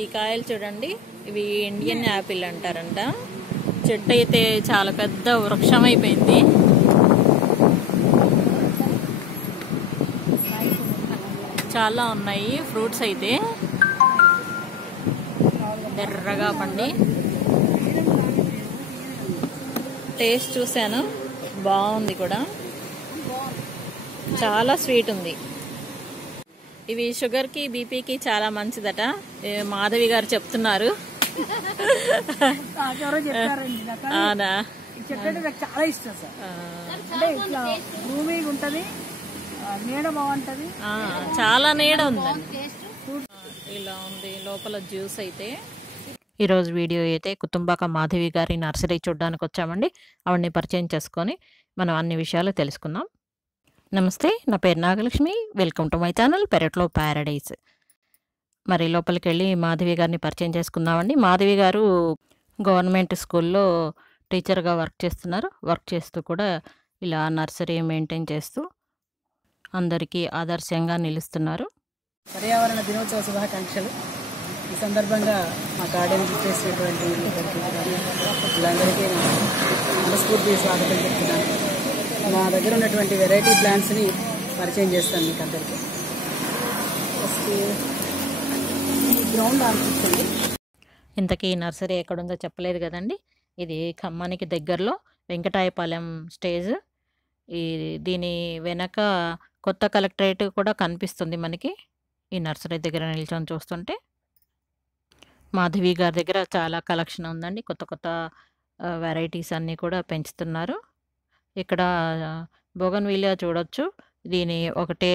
ఈ కాయలు చూడండి, ఇవి ఇండియన్ యాపిల్ అంటారంట. చెట్టు అయితే చాలా పెద్ద వృక్షం అయిపోయింది. చాలా ఉన్నాయి ఫ్రూట్స్ అయితే ఎర్రగా పండి. టేస్ట్ చూసాను, బాగుంది కూడా, చాలా స్వీట్ ఉంది. ఇవి షుగర్కి బీపీకి చాలా మంచిదట, మాధవి గారు చెప్తున్నారు. అవునా? చాలా ఇష్టం సార్. అంటే ఇట్లా భూమిగా ఉంటది, నీడ బాగుంటది, చాలా నీడ ఉందండి. ఇలా ఉంది లోపల జ్యూస్ అయితే. ఈరోజు వీడియో అయితే కుతుంబాక మాధవి గారి నర్సరీ చూడడానికి వచ్చామండి. ఆవిడని పరిచయం చేసుకొని మనం అన్ని విషయాలు తెలుసుకుందాం. నమస్తే, నా పేరు Nagalakshmi. Welcome to my channel పెరట్లో ప్యారడైజ్. మరి లోపలికి వెళ్ళి మాధవి గారిని పరిచయం చేసుకుందామండి. మాధవి గారు గవర్నమెంట్ స్కూల్లో టీచర్గా వర్క్ చేస్తున్నారు. వర్క్ చేస్తూ కూడా ఇలా నర్సరీ మెయింటైన్ చేస్తూ అందరికీ ఆదర్శంగా నిలుస్తున్నారు. పర్యావరణ దినోత్సవ శుభాకాంక్షలు. ఈ సందర్భంగా మా గార్డెన్కి చేసినటువంటి వీళ్ళందరికీ మనస్ఫూర్తి స్వాగతం చెప్తున్నాను. మా దగ్గర ఉన్నటువంటి వెరైటీ ప్లాంట్స్ని పరిచయం చేస్తాను మీకు అందరికీ. ఫస్ట్ గ్రౌండ్ ఆర్కిడ్స్ అండి. ఇంతకీ నర్సరీ ఎక్కడుందో చెప్పలేదు కదండి. ఇది ఖమ్మానికి దగ్గరలో వెంకటాయపాలెం స్టేజ్. దీని వెనక కొత్త కలెక్టరేట్ కూడా కనిపిస్తుంది మనకి ఈ నర్సరీ దగ్గర నిల్చొని చూస్తుంటే. మాధవి గారి దగ్గర చాలా కలెక్షన్ ఉందండి. కొత్త కొత్త వెరైటీస్ అన్నీ కూడా పెంచుతున్నారు. ఇక్కడ బోగన్విలియా చూడొచ్చు. దీని ఒకటే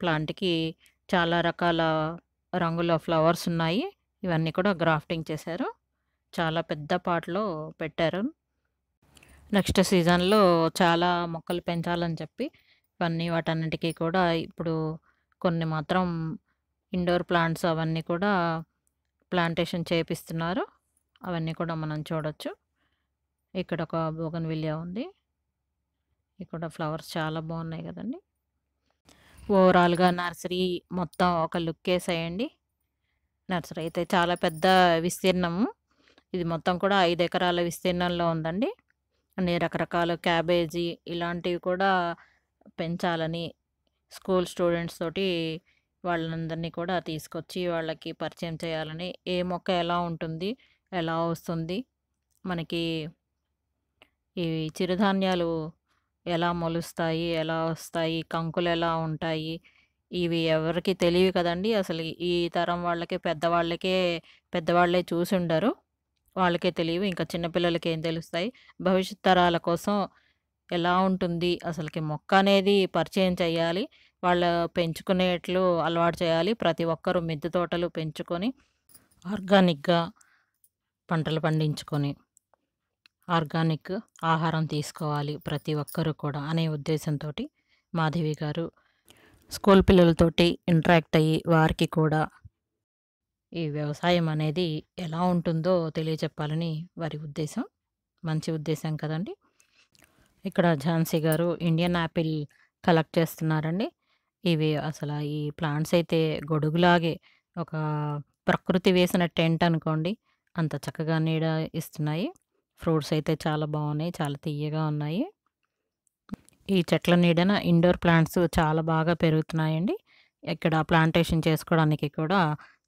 ప్లాంట్కి చాలా రకాల రంగుల ఫ్లవర్స్ ఉన్నాయి. ఇవన్నీ కూడా గ్రాఫ్టింగ్ చేశారు. చాలా పెద్ద పాట్లో పెట్టారు. నెక్స్ట్ సీజన్లో చాలా మొక్కలు పెంచాలని చెప్పి ఇవన్నీ వాటన్నిటికీ కూడా ఇప్పుడు కొన్ని మాత్రం ఇండోర్ ప్లాంట్స్ అవన్నీ కూడా ప్లాంటేషన్ చేపిస్తున్నారు. అవన్నీ కూడా మనం చూడొచ్చు. ఇక్కడ ఒక బోగన్విలియా ఉంది. ఇక్కడ ఫ్లవర్స్ చాలా బాగున్నాయి కదండి. ఓవరాల్గా నర్సరీ మొత్తం ఒక లుక్ వేసేయండి. నర్సరీ అయితే చాలా పెద్ద విస్తీర్ణము. ఇది మొత్తం కూడా 5 ఎకరాల విస్తీర్ణంలో ఉందండి. అన్ని రకరకాల క్యాబేజీ ఇలాంటివి కూడా పెంచాలని స్కూల్ స్టూడెంట్స్ తోటి వాళ్ళందరినీ కూడా తీసుకొచ్చి వాళ్ళకి పరిచయం చేయాలని, ఏ మొక్క ఎలా ఉంటుంది, ఎలా వస్తుంది, మనకి ఈ చిరుధాన్యాలు ఎలా మొలుస్తాయి, ఎలా వస్తాయి, కంకులు ఎలా ఉంటాయి, ఇవి ఎవరికి తెలియదు కదండి. అసలు ఈ తరం వాళ్ళకి పెద్దవాళ్ళే చూసి ఉండరు, వాళ్ళకే తెలియవు. ఇంకా చిన్నపిల్లలకి ఏం తెలుస్తాయి. భవిష్యత్ తరాల కోసం ఎలా ఉంటుంది అసలుకి మొక్క అనేది పరిచయం చేయాలి. వాళ్ళు పెంచుకునేట్లు అలవాటు చేయాలి. ప్రతి ఒక్కరూ మిద్దె తోటలు పెంచుకొని ఆర్గానిక్గా పంటలు పండించుకొని ఆర్గానిక్ ఆహారం తీసుకోవాలి ప్రతి ఒక్కరూ కూడా అనే ఉద్దేశంతో మాధవి గారు స్కూల్ పిల్లలతోటి ఇంటరాక్ట్ అయ్యి వారికి కూడా ఈ వ్యవసాయం అనేది ఎలా ఉంటుందో తెలియచెప్పాలని వారి ఉద్దేశం. మంచి ఉద్దేశం కదండి. ఇక్కడ ఝాన్సీ గారు ఇండియన్ యాపిల్ కలెక్ట్ చేస్తున్నారండి. ఇవి అసలు ఈ ప్లాంట్స్ అయితే గొడుగులాగే ఒక ప్రకృతి వేసిన టెంట్ అనుకోండి, అంత చక్కగా నీడ ఇస్తున్నాయి. ఫ్రూట్స్ అయితే చాలా బాగున్నాయి, చాలా తీయగా ఉన్నాయి. ఈ చెట్ల నీడన ఇండోర్ ప్లాంట్స్ చాలా బాగా పెరుగుతున్నాయండి. ఇక్కడ ప్లాంటేషన్ చేసుకోవడానికి కూడా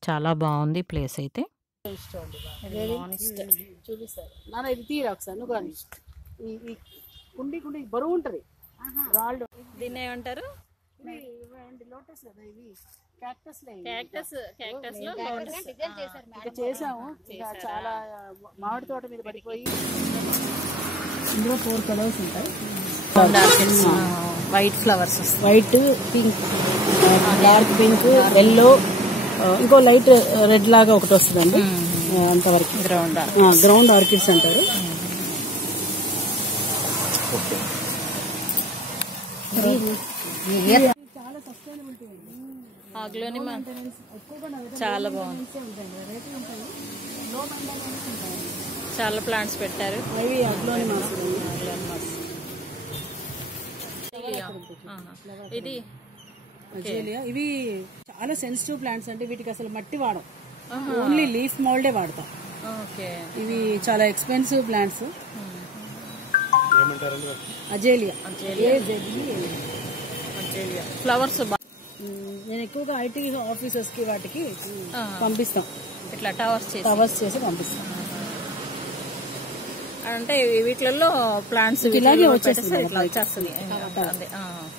చాలా బాగుంది ప్లేస్ అయితే. చూపిస్తారు ఇది తీరా ఒకసారి నువ్వు కానీ ఈ కుండి బరువు ఉంటుంది. రాళ్ళు దీన్ని ఏమంటారు? లోటస్ కదా, ఇవి చేసాము. చాలా మామిడి తోట మీద పడిపోయి ఇందులో 4 కలర్స్ ఉంటాయి. White flowers, white, pink, dark pink, yellow, ఇంకో లైట్ రెడ్ లాగా ఒకటి వస్తుందండి. అంతవరకు గ్రౌండ్ ఆర్కిడ్స్ అంటారు. చాలా సస్టైనబిలిటీ చాలా బాగుంది. చాలా ప్లాంట్స్ పెట్టారు. ఇది ఇవి చాలా సెన్సిటివ్ ప్లాంట్స్ అంటే వీటికి అసలు మట్టి వాడం. ఓన్లీ లీఫ్ మోల్డే వాడతాం. ఓకే. ఇవి చాలా ఎక్స్పెన్సివ్ ప్లాంట్స్. అజేలియా. ఫ్లవర్స్ నేను ఎక్కువగా ఐటీ ఆఫీసర్స్ కి వాటికి పంపిస్తాం. ఇట్లా టవర్స్ చేసి పంపిస్తాం. అంటే వీటిలలో ప్లాంట్స్ ఇలాగే వచ్చేస్తుంది.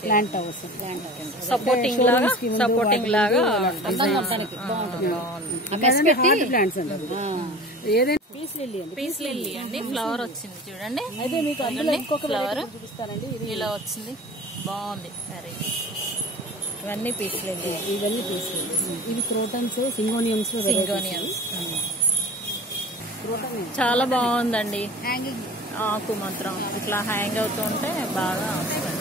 ప్లాంట్ టవర్స్ సపోర్టింగ్ లాగా ప్లాంట్స్ అండి. ఏదైనా పీస్ లిల్లీ అండి. ఫ్లవర్ వచ్చింది చూడండి. అయితే మీకు అందులో ఇంకొక ఫ్లవర్ చూపిస్తానండి. ఇలా వచ్చింది, బాగుంది వెరైటీ. ఇవన్నీ పీస్ లిల్లీ. ఇవి క్రోటన్స్, సింగోనియమ్స్. చాలా బాగుందండి. ఆకు మాత్రం ఇట్లా హ్యాంగ్ అవుతూ ఉంటే బాగా వస్తుంది.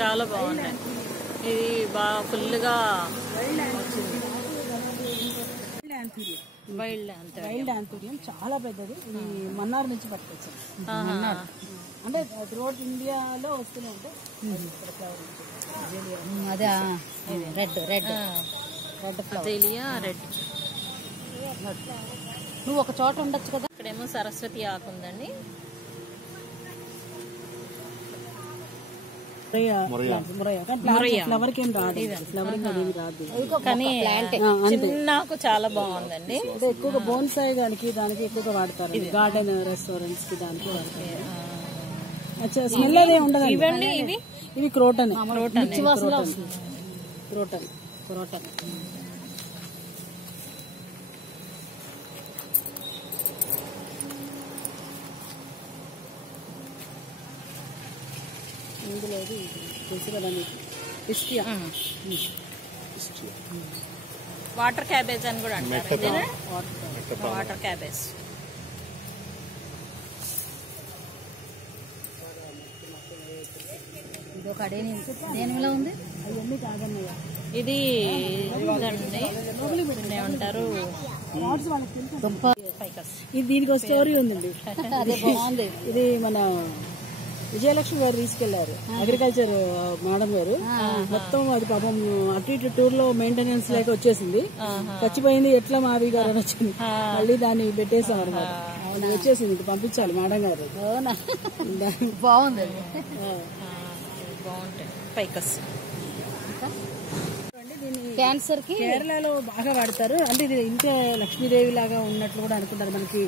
చాలా బాగుంది. ఇది బాగా ఫుల్గా వచ్చింది. వైల్డ్ యాంథూరియం చాలా పెద్దది. ఇది మన్నార్ నుంచి పట్టుకొచ్చాం. అంటే త్రూఅవుట్ ఇండియాలో వస్తూనే ఉంటాయి. అదే రెడ్ నువ్వు ఒక చోట ఉండొచ్చు కదా. ఇక్కడేమో సరస్వతి ఆకు ఉందండి. ఫ్లవర్ కి ఏం రాదు. ఫ్లవరింగ్ అదేమి రాదు. కానీ నాకు చాలా బాగుందండి. అంటే ఎక్కువగా బోన్సాయి దానికి ఎక్కువగా వాడతారు. గార్డెన్ రెస్టారెంట్స్ కి దానికి వాడతారు. స్మెల్ అదే ఉండదు. ఇవండి ఇవి క్రోటన్. ఇందులో తెలుసు కదా మీకు, ఇస్టియా. వాటర్ క్యాబేజ్ అని కూడా అంటారు. Water cabbage. ఇది ఒక దేనిలో ఉంది. అవన్నీ కాదన్నయ్య. ఇది ఏమంటారు, ఇది దీనికి ఒక స్టోరీ ఉందండి. బాగుంది. ఇది మన విజయలక్ష్మి గారు తీసుకెళ్లారు, అగ్రికల్చర్ మేడం గారు. మొత్తం అది పాపం అటు ఇటు టూర్ లో మెయింటెనెన్స్ లేక వచ్చేసింది, చచ్చిపోయింది. ఎట్లా మావి గారు అని వచ్చింది. మళ్ళీ దాన్ని పెట్టేసాం అనమాట. వచ్చేసింది, పంపించాలి మేడం గారు. బాగుంది. బాగుంటాయి పైకస్. క్యాన్సర్ కి కేరళలో బాగా వాడతారు. అంటే ఇది ఇంకే లక్ష్మీదేవి లాగా ఉన్నట్లు కూడా అనుకుంటారు. మనకి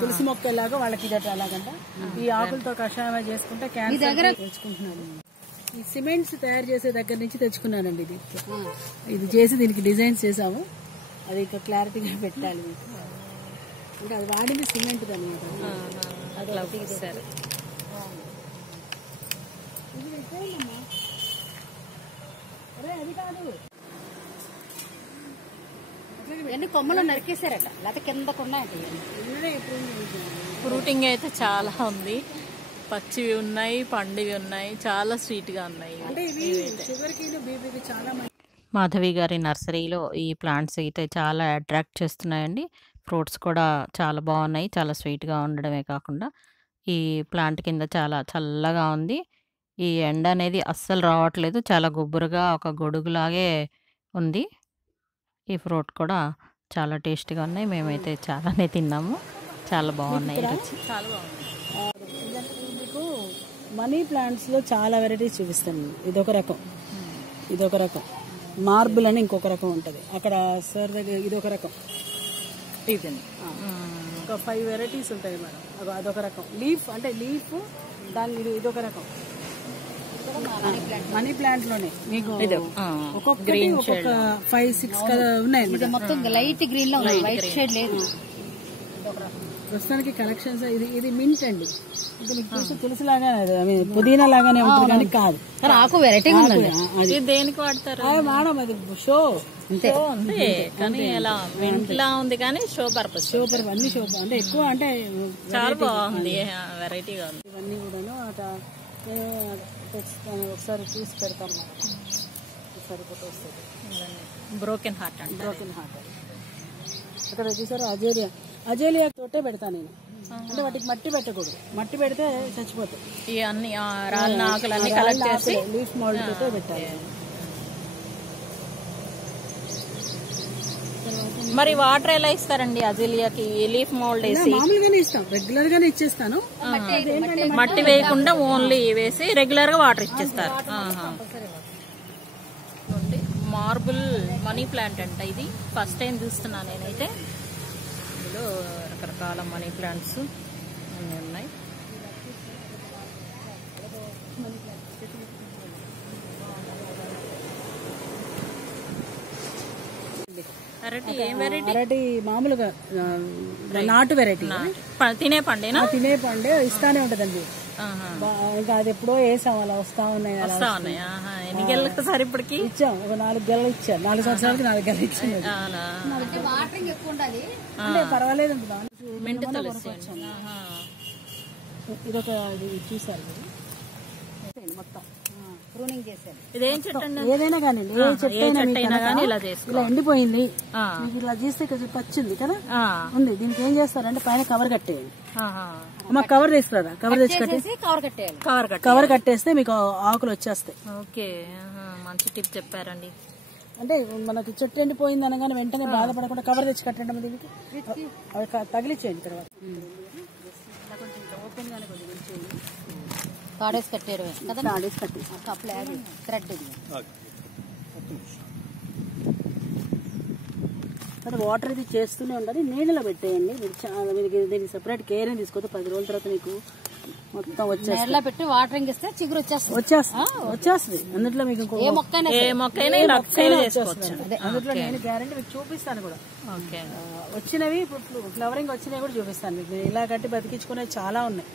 తులసి మొక్క లాగా వాళ్ళకి ఇది అలాగంట. ఈ ఆకులతో కషాయం చేసుకుంటే క్యాన్సర్ తెచ్చుకుంటున్నాను. ఈ సిమెంట్స్ తయారు చేసే దగ్గర నుంచి తెచ్చుకున్నానండి. ఇది చేసి దీనికి డిజైన్స్ చేసాము. అది ఇంకా క్లారిటీగా పెట్టాలి మీకు. అంటే అది వాడింది సిమెంట్ అనమాట. అది కాదు, ఎన్ని కొమ్మలు నరికేశారట, లేకపోతే కింద కొన్నాయంట. ఫ్రూటింగ్ అయితే చాలా ఉంది. పచ్చివి ఉన్నాయి, పండివి ఉన్నాయి, చాలా స్వీట్ గా ఉన్నాయి. మాధవి గారి నర్సరీలో ఈ ప్లాంట్స్ అయితే చాలా అట్రాక్ట్ చేస్తున్నాయండి. ఫ్రూట్స్ కూడా చాలా బాగున్నాయి. చాలా స్వీట్గా ఉండడమే కాకుండా ఈ ప్లాంట్ కింద చాలా చల్లగా ఉంది. ఈ ఎండ అనేది అస్సలు రావట్లేదు. చాలా గుబురుగా ఒక గొడుగులాగే ఉంది. ఈ ఫ్రూట్ కూడా చాలా టేస్టీగా ఉన్నాయి. మేమైతే చాలానే తిన్నాము. చాలా బాగున్నాయి రుచి. చాలా బాగుంది. మీకు మనీ ప్లాంట్స్ లో చాలా వెరైటీస్ చూపిస్తాను. ఇదొక రకం మార్బుల్ అని ఇంకొక రకం ఉంటుంది. అక్కడ సార్ దగ్గర ఇదొక రకం. ఒక 5 వెరైటీస్ ఉంటాయి మేడం. అదొక రకం లీఫ్, అంటే లీఫ్ దాని ఇదొక రకం. మనీ ప్లాంట్ లోనే మీకు ఒక్కొక్క 5-6 కదా ఉన్నాయి. మొత్తం లైట్ గ్రీన్ లో వైట్ షేడ్ లేదు. ప్రస్తుతానికి కలెక్షన్స్ ఇది మింట్ అండి. ఇది మీకు తులసి లాగానే, పుదీనా లాగానే ఉంటుంది కానీ కాదు. ఆకు వెరైటీ ఉంది. దేనికి వాడతారు మేడం? అది షో ఉంది కానీ ఎలా ఇంట్లో ఉంది కానీ షో పర్పస్. అన్ని షో అంటే ఎక్కువ అంటే చాలా బాగుంది, వెరైటీగా ఉంది. ఇవన్నీ కూడాను ఒకసారి చూసి పెడతాం మేడం. ఒకసారి ఫోటో వస్తుంది. బ్రోకెన్ హార్ట్ అక్కడ చూసారు అజేలియా తోటే పెడతాను నేను. అంటే వాటికి మట్టి పెట్టకూడదు, మట్టి పెడితే చచ్చిపోతాయి. ఈ అన్ని రాళ్ళ ఆకులన్నీ కలెక్ట్ చేసి లీఫ్ మోల్డ్ తోటే పెట్టాలి. తర్వాత మరి వాటర్ ఎలా ఇస్తారండి అజిలియాకి? లీఫ్ మోల్డ్ వేసి మామూలుగానే ఇస్తాం, రెగ్యులర్ గానే ఇచ్చేస్తాను. మట్టి వేయకుండా ఓన్లీ వేసి రెగ్యులర్ గా వాటర్ ఇచ్చేస్తారు. మార్బుల్ మనీ ప్లాంట్ అంట ఇది. ఫస్ట్ టైం చూస్తున్నా నేనైతే. ఇందులో రకరకాల మనీ ప్లాంట్స్ అన్నీ ఉన్నాయి. అరటి మామూలుగా నాటు వెరైటీ, తినే పండేనా? తినే పండే ఇస్తానే ఉంటదండి. ఇంకా అది ఎప్పుడో వేసాం, అలా వస్తా ఉన్నాయి. ఎన్ని గెలలకు సార్ ఇప్పటికి? ఇచ్చాం, ఒక 4 గెలలు ఇచ్చాం. 4 సంవత్సరాలకి 4 గెలలు ఇచ్చింది. అంటే పర్వాలేదు. ఇదొక చూసారు మొత్తం ప్రూనింగ్ చేశారు. ఇదేం చెట్టు? ఏదైనా కానీ ఏ చెట్టు అయినా కానీ ఇలా ఎండిపోయింది, ఇలా చేస్తే కొంచెం పచ్చింది కదా ఉంది. దీనికి ఏం చేస్తారంటే పైన కవర్ కట్టేయండి. మాకు కవర్ తీసుకురా, కవర్ తెచ్చి కవర్ కట్టేస్తే మీకు ఆకులు వచ్చేస్తాయి. ఓకే, మంచి టిప్ చెప్పారండి. అంటే మనకి చెట్టు ఎండిపోయింది అనగానే వెంటనే బాధపడకుండా కవర్ తెచ్చి కట్టండి. దీనికి అవి తగిలిచ్చేయండి తర్వాత. ఓపెన్ గానే కొంచెం తాడేసి కట్టేయడమే కదా. తాడేసి కట్టి థ్రెడ్ వాటర్ ఇది చేస్తూనే ఉండాలి. నీళ్ళలో పెట్టేయండి. మీరు దీనికి సెపరేట్ కేర్ అని తీసుకోవద్దు. 10 రోజుల తర్వాత మీకు మొత్తం వచ్చేసి పెట్టి వాటరింగ్ ఇస్తే చిగురు వచ్చేస్తుంది. అందులో మీకు అందులో నేను గ్యారెంటీ మీకు చూపిస్తాను కూడా. వచ్చినవి ఫ్లవరింగ్ వచ్చినవి కూడా చూపిస్తాను మీకు. ఇలా కట్టి బతికించుకునేవి చాలా ఉన్నాయి.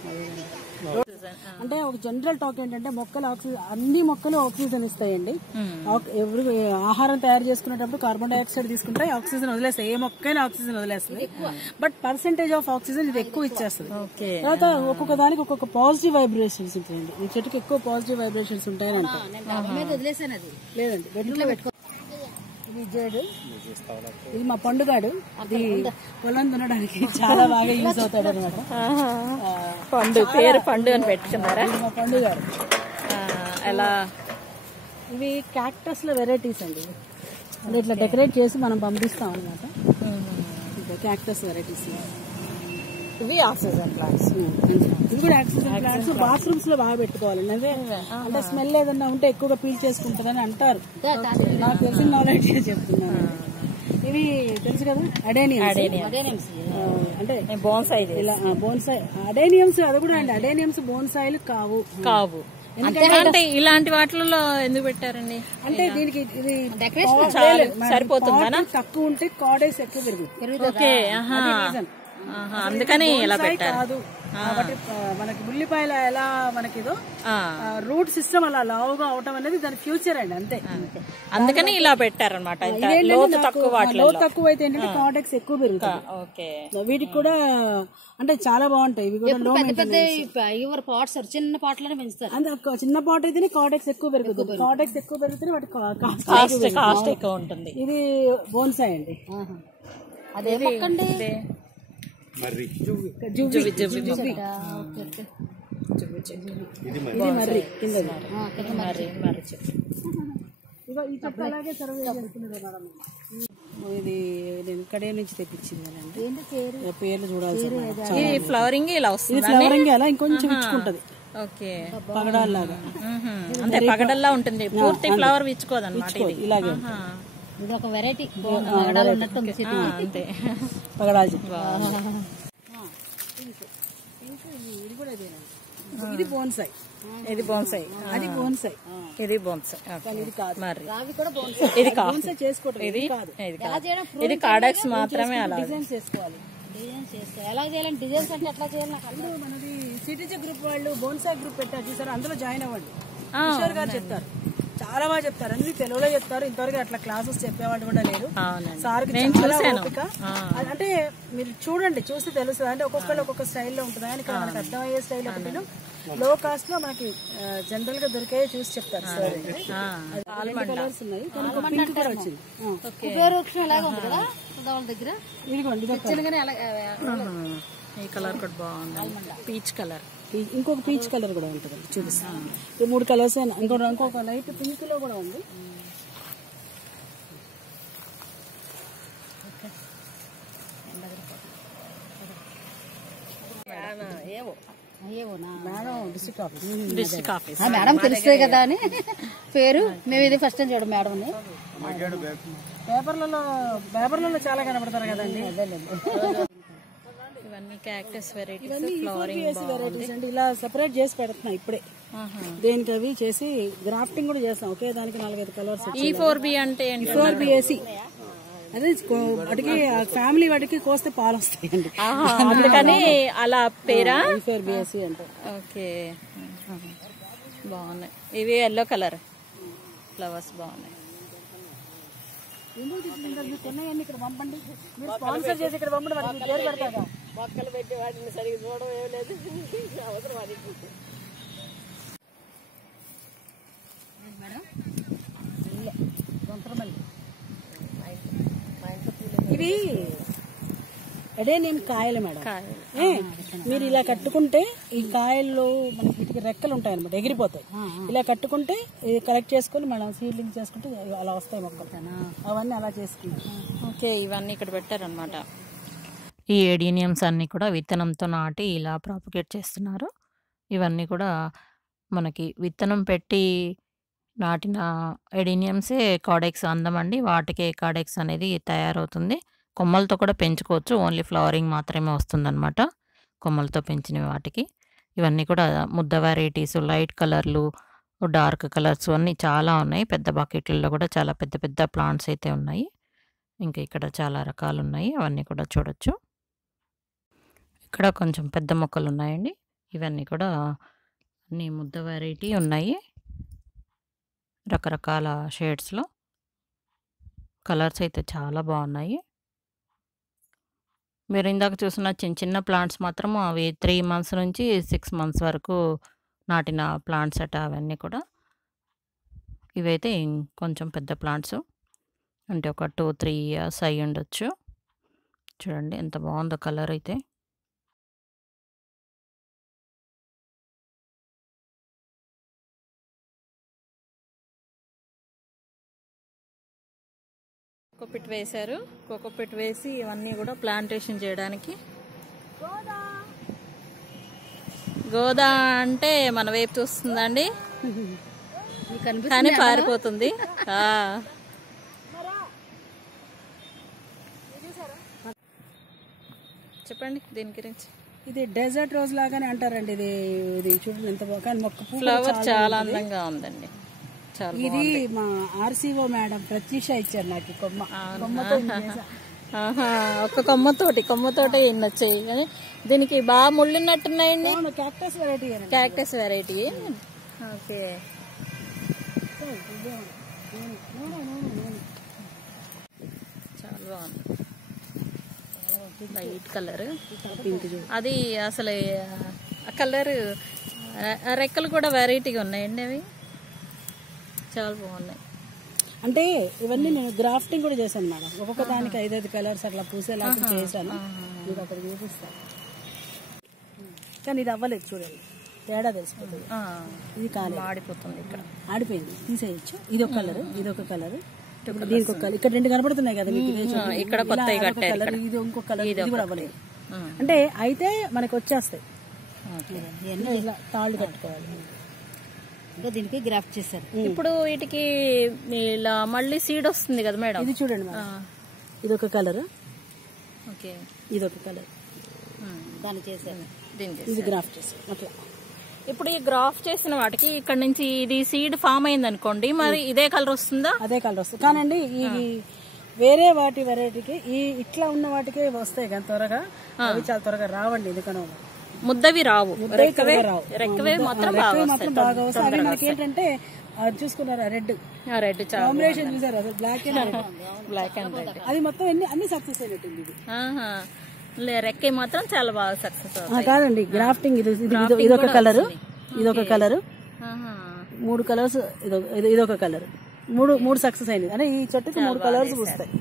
అంటే ఒక జనరల్ టాక్ ఏంటంటే మొక్కలు ఆక్సిజన్, అన్ని మొక్కలు ఆక్సిజన్ ఇస్తాయండి. ఎవరు ఆహారం తయారు చేసుకునేటప్పుడు కార్బన్ డైఆక్సైడ్ తీసుకుంటాయి, ఆక్సిజన్ వదిలేస్తాయి. ఏ మొక్కైనా ఆక్సిజన్ వదిలేస్తుంది, బట్ పర్సెంటేజ్ ఆఫ్ ఆక్సిజన్ ఇది ఎక్కువ ఇచ్చేస్తుంది. తర్వాత ఒక్కొక్క దానికి ఒక్కొక్క పాజిటివ్ వైబ్రేషన్స్ ఉంటాయండి. ఈ చెట్టుకి ఎక్కువ పాజిటివ్ వైబ్రేషన్స్ ఉంటాయని అంటారు. లేదండి, బెడ్రూమ్ లో పెట్టుకో. ఇది జేడు, ఇది మా పండుగాడు. అది పొలం దున్నడానికి చాలా బాగా యూజ్ అవుతాడు అనమాట. పండు పేరు పండు అని పెట్టుకున్నారా? మా పండుగాడు. ఎలా? ఇవి క్యాక్టస్ లో వెరైటీస్ అండి. అంటే ఇట్లా డెకరేట్ చేసి మనం పంపిస్తాం అనమాట. క్యాక్టస్ వెరైటీస్ ఇవి ఆక్సిజన్ ప్లాంట్స్. ఇవి కూడా ఆక్సిజన్ ప్లాంట్స్. బాత్రూమ్స్ లో బాగా పెట్టుకోవాలండి. అదే అంటే స్మెల్ ఏదన్నా ఉంటే ఎక్కువగా పీల్ చేసుకుంటుందని అంటారు. నాకు తెలిసిన నాలెడ్జ్ చెప్తున్నాను. ఇవి తెలుసు కదా, అడేనియమ్స్. అంటే బోన్సాయి, బోన్సాయి అడేనియమ్స్. అది కూడా అండి, అడేనియమ్స్ బోన్సాయిలు కావు. అంటే ఇలాంటి వాటిలో ఎందుకు పెట్టారండి? అంటే దీనికి ఇది సరిపోతుందా? తక్కువ ఉంటే కార్డేస్ ఎక్కువ పెరుగుతుంది. అందుకని ఇలా పెట్టారు. కాబట్టి మనకి ఉల్లిపాయలు ఎలా మనకిదో రూట్ సిస్టమ్ అలా లావుగా అవటం అనేది దాని ఫ్యూచర్ అండి. అంతే, అందుకని ఇలా పెట్టారనమాట. లోతు తక్కువ అయితే ఏంటంటే కాంటాక్ట్స్ ఎక్కువ పెరుగుతాయి. వీటికి కూడా అంటే చాలా బాగుంటాయి. ఇవి కూడా లో పాట్స్ చిన్న పాట్లనే పెంచుతారు. అంటే చిన్న పాట్ అయితేనే కాంటాక్ట్స్ ఎక్కువ పెరుగుతుంది. కాంటాక్ట్స్ ఎక్కువ పెరుగుతూనే వాటి కాస్ట్ ఎక్కువ ఉంటుంది. ఇది బోన్సాయి అండి. అదే మొక్కండి, ఇది నేను కడే నుంచి తెప్పించింది. పేర్లు చూడాల్సి. ఫ్లవరింగ్ ఇలా వస్తుంది. ఫ్లవరింగ్ అలా ఇంకొంచెం ఇచ్చుకుంటది. ఓకే, పగడాల్లాగా. అంటే పగడల్లా ఉంటుంది, పూర్తి ఫ్లవర్ ఇచ్చుకోదన్నమాట. ఇలాగే ఇది ఒక వెరైటీ. అంతే, పగడాలు. ఇది బోన్సాయి. ఇది బోన్సాయి, అది బోన్సాయి, ఇది బోన్సాయి. ఇది కాదు. మరి ఇది బోన్సాయి చేసుకోవడం. ఇది కార్డాక్స్ మాత్రమే. అలా డిజైన్స్ చేసుకోవాలి. ఎలా చేయాలంటే డిజైన్స్ అంటే ఎట్లా చేయాలి? మనది సిటీజీ గ్రూప్ వాళ్ళు బోన్సాయి గ్రూప్ పెట్టారు చూసారు, అందులో జాయిన్ అవ్వండి. కిషోర్ గారు చెప్తారు, చాలా బాగా చెప్తారు. అన్ని తెలుగులో చెప్తారు. ఇంతవరకు అట్లా క్లాసెస్ చెప్పేవాళ్ళు కూడా లేరు. సార్కి చాలా ఓపిక. అంటే మీరు చూడండి, చూస్తే తెలుస్తుంది. అంటే ఒక్కొక్కళ్ళు ఒక్కొక్క స్టైల్లో ఉంటుంది. కానీ ఇక్కడ మనకి అర్థమయ్యే స్టైల్ ఒకటి లో కాస్ట్ లో మనకి జనరల్ గా దొరికే చూసి చెప్తారు సార్. కలర్స్ ఉన్నాయి, పింక్ కూడా వచ్చింది. ఈ కలర్ కూడా బాగుంది, పీచ్ కలర్. ఇంకొక పీచ్ కలర్ కూడా ఉంటుంది, చూపిస్తాను. ఈ 3 కలర్స్. ఇంకొక లైట్ పింక్ లో కూడా ఉంది. అయ్యేవోనా madam district office. District office madam తెలుస్తుంది కదా అని పేరు. మేము ఇది ఫస్ట్ టైం చూడడం మేడం. పేపర్లలో చాలా కనబడతారు కదండి. ఇవన్నీ క్యాక్టస్ వెరైటీస్, ఫ్లవరింగ్ వెరైటీస్ అండి. ఇలా సెపరేట్ చేసి పెడుతున్నాం ఇప్పుడే. దేనికి అవి చేసి గ్రాఫ్టింగ్ కూడా చేస్తాం. ఒకే దానికి 4-5 కలర్స్. E4B అంటే ఏంటి? 4BAC అదే వాటికి ఫ్యామిలీ వాటికి కోస్తే పాలు వస్తాయండి. అందుకని అలా పేరా? 4BAC అంటే. ఓకే, బాగున్నాయి. ఇవి ఎల్లో కలర్ ఫ్లవర్స్ బాగున్నాయి. ఇక్కడ పంపండి, మీరు స్పాన్సర్ చేసి ఇక్కడ పంపండి. వాటికి పేరు పెడతాగా. మొక్కలు పెట్టి వాటిని సరిగ్గా చూడడం ఏం లేదు. అవసరం అది. ఇవి ఎడేనేం కాయలు మేడం. మీరు ఇలా కట్టుకుంటే ఈ కాయల్లో మనకి వీటికి రెక్కలు ఉంటాయి అనమాట, ఎగిరిపోతాయి. ఇలా కట్టుకుంటే ఇది కలెక్ట్ చేసుకుని మనం సీడ్లింగ్ చేసుకుంటే అలా వస్తాయి మొక్కలు. అవన్నీ అలా చేసుకుంటాం. ఓకే, ఇవన్నీ ఇక్కడ పెట్టారనమాట. ఈ ఏడీనియమ్స్ అన్నీ కూడా విత్తనంతో నాటి ఇలా ప్రాపగేట్ చేస్తున్నారు. ఇవన్నీ కూడా మనకి విత్తనం పెట్టి నాటిన ఎడీనియమ్సే కార్డెక్స్ అందమండి. వాటికే కార్డెక్స్ అనేది తయారవుతుంది. కొమ్మలతో కూడా పెంచుకోవచ్చు, ఓన్లీ ఫ్లవరింగ్ మాత్రమే వస్తుందన్నమాట కొమ్మలతో పెంచిన వాటికి. ఇవన్నీ కూడా ముద్ద వెరైటీస్, లైట్ కలర్లు, డార్క్ కలర్స్ అన్నీ చాలా ఉన్నాయి. పెద్ద బకెట్లలో కూడా చాలా పెద్ద పెద్ద ప్లాంట్స్ అయితే ఉన్నాయి. ఇంకా ఇక్కడ చాలా రకాలు ఉన్నాయి, అవన్నీ కూడా చూడొచ్చు. ఇక్కడ కొంచెం పెద్ద మొక్కలు ఉన్నాయండి. ఇవన్నీ కూడా అన్ని ముద్ద వెరైటీ ఉన్నాయి, రకరకాల షేడ్స్లో. కలర్స్ అయితే చాలా బాగున్నాయి. మీరు ఇందాక చూసిన చిన్న చిన్న ప్లాంట్స్ మాత్రం అవి 3 months నుంచి 6 months వరకు నాటిన ప్లాంట్స్ అట అవన్నీ కూడా. ఇవైతే కొంచెం పెద్ద ప్లాంట్స్, అంటే ఒక 2-3 years అయ్యి ఉండొచ్చు. చూడండి ఎంత బాగుందో కలర్ అయితే. కోకోపిట్ వేశారు. కోకోపిట్ వేసి ఇవన్నీ కూడా ప్లాంటేషన్ చేయడానికి. గోదా అంటే మన వైపు చూస్తుందండి, కానీ పారిపోతుంది. చెప్పండి దీని గురించి. ఇది డెజర్ట్ రోజ్ లాగానే అంటారండి. ఇది చూడండి ఎంత బాగా, కానీ మొక్క ఫ్లవర్ చాలా అందంగా ఉందండి. ఇది మా RCO మేడం ప్రత్యూష ఇచ్చారు నాకు కొమ్మతో. ఒక కొమ్మతోటి ఎన్ని వచ్చాయి, కానీ దీనికి బాగా ముళ్ళున్నట్టున్నాయండి. Cactus variety. ఓకే, చాలా బాగుంది. లైట్ కలర్ అది. అసలు ఆ కలర్ రెక్కలు కూడా వెరైటీగా ఉన్నాయండి, అవి చాలా బాగున్నాయి. అంటే ఇవన్నీ నేను గ్రాఫ్టింగ్ కూడా చేశాను మేడం. ఒక్కొక్క దానికి 5-5 కలర్స్ అట్లా పూసేలాగా చేశాను. మీరు అక్కడ చూపిస్తాను, కానీ ఇది అవ్వలేదు. చూడండి తేడా తెలిసిపోతుంది. ఇది కాదు, ఆడిపోతుంది. ఇక్కడ ఆడిపోయింది, తీసేయచ్చు. ఇది ఒక కలర్, ఇది ఒక కలర్, దీనికి ఒక కలర్. ఇక్కడ 2 కనబడుతున్నాయి కదా మీకు. ఇక్కడ కొత్త కలర్, ఇది ఇంకొక కలర్, ఇది కూడా అవ్వలేదు. అంటే అయితే మనకి వచ్చేస్తాయి. ఇలా తాళ్ళు కట్టుకోవాలి. దీనికి గ్రాఫ్ట్ చేశారు. ఇప్పుడు వీటికి ఇలా మళ్ళీ సీడ్ వస్తుంది కదా మేడం. ఇది చూడండి మేడం, ఇది ఒక కలర్, ఓకే, ఇది ఒక కలర్, దాన్ని చేశారు. ఇది గ్రాఫ్ట్ చేశారు అట్లా. ఇప్పుడు ఈ గ్రాఫ్ట్ చేసిన వాటికి ఇక్కడ నుంచి ఇది సీడ్ ఫామ్ అయింది అనుకోండి, మరి ఇదే కలర్ వస్తుందా? అదే కలర్ వస్తుంది. కానండి ఈ వేరే వాటి వెరైటీకి ఈ ఇట్లా ఉన్న వాటికే వస్తాయి కానీ త్వరగా అవి చాలా త్వరగా రావండి. ఎందుకనో ముద్దవి రావు, రెక్కవే మాత్రం బాగా వస్తాయి. అవి మనకి ఏంటంటే చూసుకున్నారా, రెడ్ కాంబినేషన్ చూసారు, అసలు బ్లాక్ అండ్ రెడ్. అది మొత్తం అన్ని సక్సెస్ అయినట్టుంది. ఇది రెక్క మాత్రం చాలా బాగా సక్సెస్ అవుతుంది. కాదండి గ్రాఫ్టింగ్. ఇదొక కలర్, ఇదొక కలర్, 3 కలర్స్, ఇదొక కలర్, మూడు సక్సెస్ అయింది. అంటే ఈ చెట్టుకి 3 కలర్స్ వస్తాయి.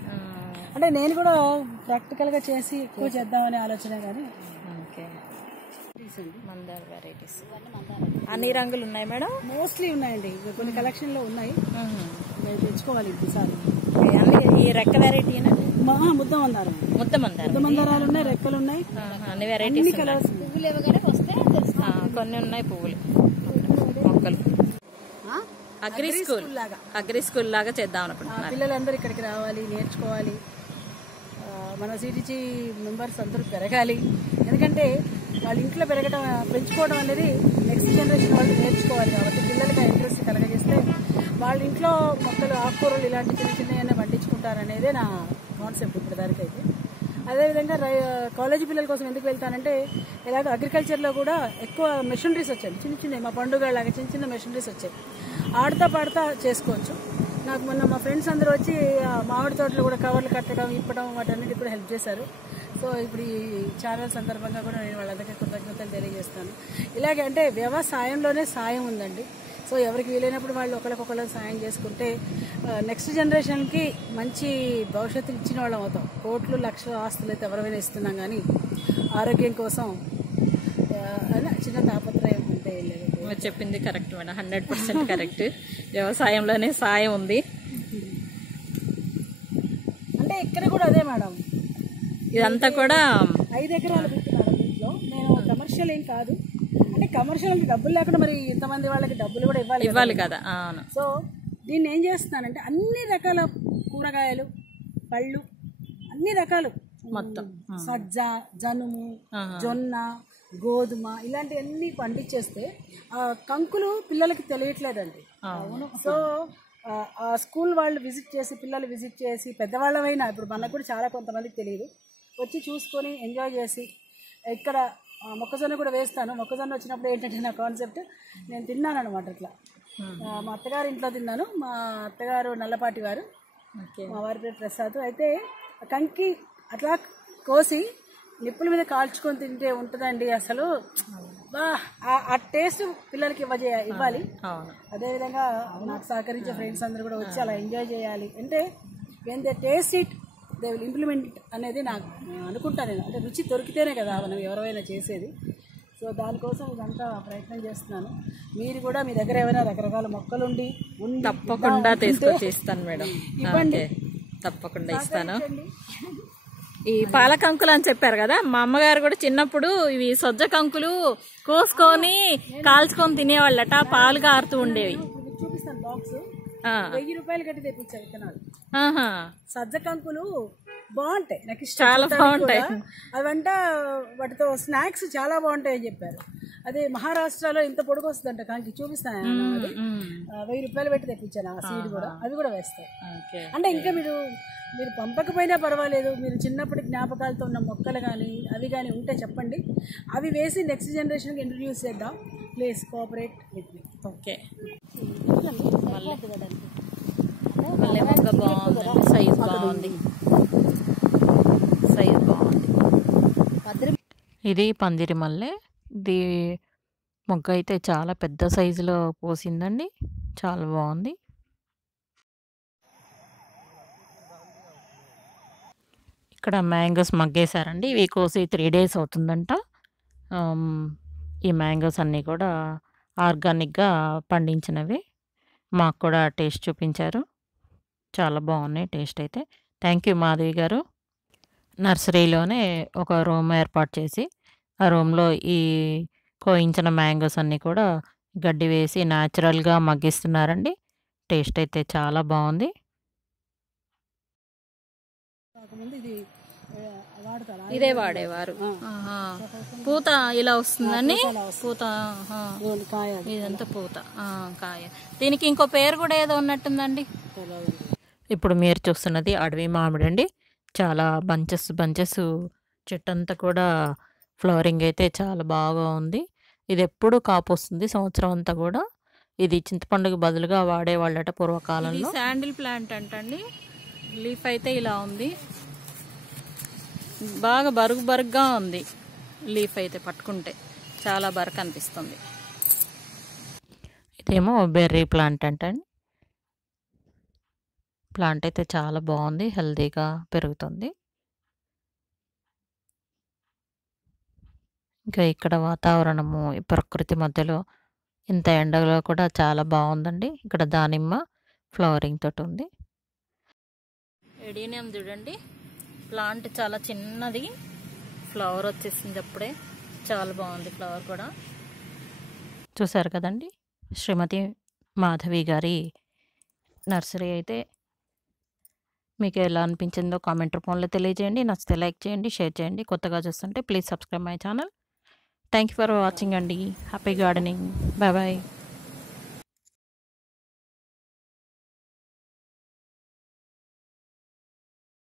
అంటే నేను కూడా ప్రాక్టికల్ గా చేసి ఎక్కువ చేద్దామనే ఆలోచన. కానీ మందార వెరైటీస్ అన్ని రంగులు ఉన్నాయి మేడం. మోస్ట్లీ ఉన్నాయండి, కొన్ని కలెక్షన్ లో ఉన్నాయి. మేము తెచ్చుకోవాలి ఈసారి. ఈ రెక్క వెరైటీ ముద్ద మందారం, ముద్ద మందారం, మందారాలు ఉన్నాయి, రెక్కలు ఉన్నాయి, అన్ని వెరైటీస్ కలర్స్. పువ్వులు ఇవ్వగానే వస్తే కొన్ని ఉన్నాయి పువ్వులు మొక్కలు. అగ్రి స్కూల్ లాగా చేద్దాం అనుకుంటున్నాను. పిల్లలందరూ ఇక్కడికి రావాలి, నేర్చుకోవాలి, మన సిటీజీ మెంబర్స్ అందరూ పెరగాలి. ఎందుకంటే వాళ్ళ ఇంట్లో పెంచుకోవడం అనేది నెక్స్ట్ జనరేషన్ వాళ్ళు నేర్చుకోవాలి. కాబట్టి పిల్లలకి ఇంట్రెస్ట్ కలగజేస్తే వాళ్ళ ఇంట్లో మొక్కలు, ఆకుకూరలు ఇలాంటి చిన్న చిన్నవన్నీ పండించుకుంటారనేదే నా కాన్సెప్ట్ ఇప్పుడు దానికైతే. అదేవిధంగా కాలేజీ పిల్లల కోసం ఎందుకు వెళ్తానంటే ఇలాగ అగ్రికల్చర్లో కూడా ఎక్కువ మెషినరీస్ వచ్చాయి, చిన్న చిన్న మా పండుగలాగా చిన్న చిన్న మెషినరీస్ వచ్చాయి. ఆడతా పాడతా చేసుకోవచ్చు. నాకు మొన్న మా ఫ్రెండ్స్ అందరూ వచ్చి మామిడి తోటలు కూడా కవర్లు కట్టడం, ఇప్పడం వాటన్నిటి కూడా హెల్ప్ చేశారు. సో ఇప్పుడు ఈ ఛానల్ సందర్భంగా కూడా నేను వాళ్ళందరికీ కృతజ్ఞతలు తెలియజేస్తాను. ఇలాగే అంటే వ్యవసాయంలోనే సాయం ఉందండి. సో ఎవరికి వీలైనప్పుడు వాళ్ళు ఒకరికొకరు సాయం చేసుకుంటే నెక్స్ట్ జనరేషన్కి మంచి భవిష్యత్తు ఇచ్చిన వాళ్ళం అవుతాం. కోట్లు లక్షల ఆస్తులు అయితే ఎవరైనా ఇస్తున్నాం, కానీ ఆరోగ్యం కోసం చిన్న తాపత్రయం అంటే లేదు. మీరు చెప్పింది కరెక్ట్ మేడం, 100% కరెక్ట్. వ్యవసాయంలోనే సాయం ఉంది. అంటే ఇక్కడ కూడా అదే మేడం, ఇదంతా కూడా 5 ఎకరాలు పెట్టున్నాను దీంట్లో. నేను కమర్షియల్ ఏం కాదు, అంటే కమర్షియల్ అంటే డబ్బులు లేకుండా మరి ఇంతమంది వాళ్ళకి డబ్బులు కూడా ఇవ్వాలి కదా. సో దీన్ని ఏం చేస్తున్నానంటే అన్ని రకాల కూరగాయలు, పళ్ళు, అన్ని రకాలు మొత్తం సజ్జ, జనుము, జొన్న, గోధుమ ఇలాంటివన్నీ పండించేస్తే కంకులు పిల్లలకి తెలియట్లేదండి. సో ఆ స్కూల్ వాళ్ళు విజిట్ చేసి, పిల్లలు విజిట్ చేసి, పెద్దవాళ్ళమైనా ఇప్పుడు మనకు కూడా చాలా కొంతమందికి తెలియదు, వచ్చి చూసుకొని ఎంజాయ్ చేసి. ఇక్కడ మొక్కజొన్న కూడా వేస్తాను. మొక్కజొన్న వచ్చినప్పుడు ఏంటంటే నా కాన్సెప్ట్, నేను తిన్నాను అనమాట. ఇట్లా మా అత్తగారు ఇంట్లో తిన్నాను. మా అత్తగారు నల్లపాటి వారు, మా వారి పేరు ప్రసాద్. అయితే కంకి అట్లా కోసి నిప్పుల మీద కాల్చుకొని తింటే ఉంటుందండి అసలు. ఆ టేస్ట్ పిల్లలకి ఇవ్వాలి. అదేవిధంగా నాకు సహకరించే ఫ్రెండ్స్ అందరూ కూడా వచ్చి అలా ఎంజాయ్ చేయాలి. అంటే when they taste it they will implement అనేది నాకు అనుకుంటాను నేను. అంటే రుచి దొరికితేనే కదా మనం ఎవరైనా చేసేది. సో దానికోసం ఇదంతా ప్రయత్నం చేస్తున్నాను. మీరు కూడా మీ దగ్గర ఏమైనా రకరకాల మొక్కలు ఉండి తప్పకుండా తీసుకొచ్చి ఇస్తాను మేడం. ఇవ్వండి, తప్పకుండా ఇస్తాను. ఈ పాల కంకులు అని చెప్పారు కదా, మా అమ్మగారు కూడా చిన్నప్పుడు ఇవి సొజ్జ కంకులు కోసుకొని కాల్చుకొని తినేవాళ్ళట. పాలు కారుతూ ఉండేవి. చూపిస్తాను బాక్స్, 1000 రూపాయలు కట్టి తెప్పించారు విత్తనాలు. సజ్జ కంకులు బాగుంటాయి, నాకు ఇష్టం, చాలా బాగుంటాయి. అవంట వాటితో స్నాక్స్ చాలా బాగుంటాయి అని చెప్పారు. అదే మహారాష్ట్రలో ఇంత పొడుగు వస్తుందంట కంకి, చూపిస్తాను. 1000 రూపాయలు పెట్టి తెప్పించాను ఆ సీడ్ కూడా. అవి కూడా వేస్తాయి. అంటే ఇంకా మీరు పంపకపోయినా పర్వాలేదు, మీరు చిన్నప్పటి జ్ఞాపకాలతో ఉన్న మొక్కలు కానీ అవి కానీ ఉంటే చెప్పండి. అవి వేసి నెక్స్ట్ జనరేషన్కి ఇంట్రడ్యూస్ చేద్దాం. Please cooperate with me. Okay. మళ్ళీ మొక్క బాగుంది, సైజ్ బాగుంది. ఇది పందిరి మల్లె. ఇది మొగ్గ అయితే చాలా పెద్ద సైజులో పోసిందండి, చాలా బాగుంది. ఇక్కడ మ్యాంగోస్ మగ్గేశారండి. ఇవి కోసి 3 days అవుతుందంట. ఈ మ్యాంగోస్ అన్నీ కూడా ఆర్గానిక్గా పండించినవి. మాకు కూడా టేస్ట్ చూపించారు, చాలా బాగున్నాయి టేస్ట్ అయితే. థ్యాంక్ యూ మాధవి గారు. నర్సరీలోనే ఒక రూమ్ ఏర్పాటు చేసి ఆ రూమ్లో ఈ కోయించిన మ్యాంగోస్ అన్నీ కూడా గడ్డి వేసి న్యాచురల్గా మగ్గిస్తున్నారండి. టేస్ట్ అయితే చాలా బాగుంది. ఇదే వాడేవారు. పూత ఇలా వస్తుందని, పూత ఇదంతా పూత కాయ. దీనికి ఇంకో పేరు కూడా ఏదో ఉన్నట్టుందండి. ఇప్పుడు మీరు చూస్తున్నది అడవి మామిడి అండి. చాలా బంచెస్ చెట్టు అంతా కూడా ఫ్లవరింగ్ అయితే చాలా బాగా ఉంది. ఇది ఎప్పుడు కాపు వస్తుంది సంవత్సరం అంతా కూడా. ఇది చింతపండుకి బదులుగా వాడేవాళ్ళట పూర్వకాలంలో. శాండిల్ ప్లాంట్ అంటండి. లీఫ్ అయితే ఇలా ఉంది, బాగా బరుగ్గా ఉంది. లీఫ్ అయితే పట్టుకుంటే చాలా బరుకు అనిపిస్తుంది. ఇదేమో బెర్రీ ప్లాంట్ అంటండి. ప్లాంట్ అయితే చాలా బాగుంది, హెల్తీగా పెరుగుతుంది. ఇంకా ఇక్కడ వాతావరణము ఈ ప్రకృతి మధ్యలో ఇంత ఎండలో కూడా చాలా బాగుందండి. ఇక్కడ దానిమ్మ ఫ్లవరింగ్ తోటి ఉంది. ఎడీనియం చూడండి, ప్లాంట్ చాలా చిన్నది, ఫ్లవర్ వచ్చేసింది అప్పుడే. చాలా బాగుంది ఫ్లవర్ కూడా. చూసారు కదండి, శ్రీమతి మాధవి గారి నర్సరీ అయితే మీకు ఎలా అనిపించిందో కామెంట్ రూపంలో తెలియజేయండి. నచ్చితే లైక్ చేయండి, షేర్ చేయండి. కొత్తగా చూస్తుంటే please subscribe my channel. Thank you for watching అండి. Happy gardening. Bye bye.